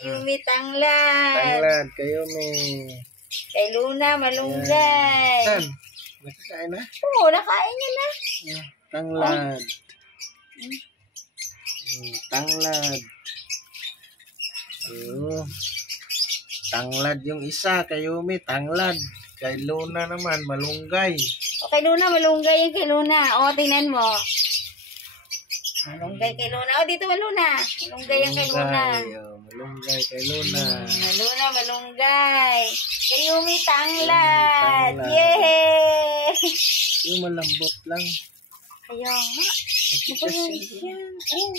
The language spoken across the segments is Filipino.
Yumi tanglad. Tanglad, kayo may... Kay Luna, malunggay. Saan? Nakakain na? Oo, nakain niya na. Tanglad. Tanglad. Tanglad yung isa, kay Yumi, tanglad. Kay Luna naman, malunggay. O, kay Luna, malunggay yung kay Luna. O, tingnan mo. Malunggay kay Luna. O, dito Luna. Malunggay yung kay Luna. Malunggay kay Luna. Luna, malunggay. Kay Yumi, tanglad. Yay! Yung malambot lang. Kaya nga. Mapayang siya. Oh.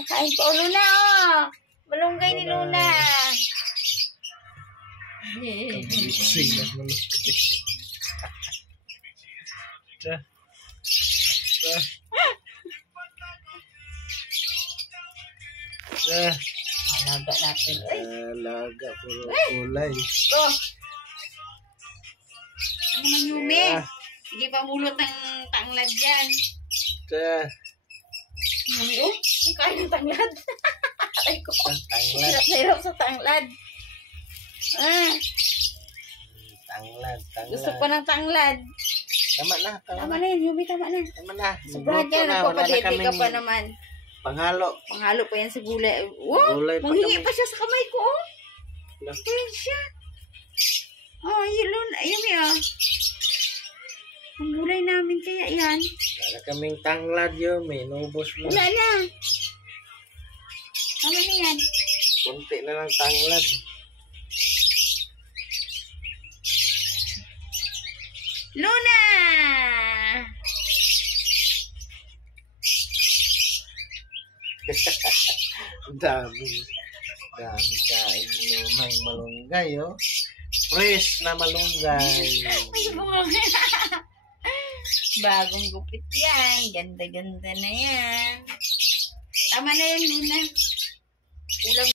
Makain pa o Luna, oh. Malunggay ni Luna. Kabising na malunggay. Alaga natin. Alaga, puro kulay. Ito. Ano man Yumi? Sige pa mulot ng tanglad dyan. Yumi, oh. Kaya ng tanglad. Aray ko. Tanglad. Hirap sa tanglad. Tanglad. Gusto ko ng tanglad. Tama na. Tama na yun, Yumi. Tama na. Tama na. Sobrahan ka na. Nagpapadete ka pa naman. Panghalo. Panghalo pa yan sa gulay. Oh, Gulay pa manghingi kami. pa siya sa kamay ko, oh. Ayan siya. Oh, yun. Ayun eh, ang gulay namin kaya yan. Wala kaming tanglad yun. May nubos mo. Wala na. Tama na yan. Kunti na lang tanglad. Luna! Dami kain ng malunggay, oh. Fresh na malunggay. Bagong gupit yan. Ganda-ganda na yan. Tama na yan, Luna. Ulam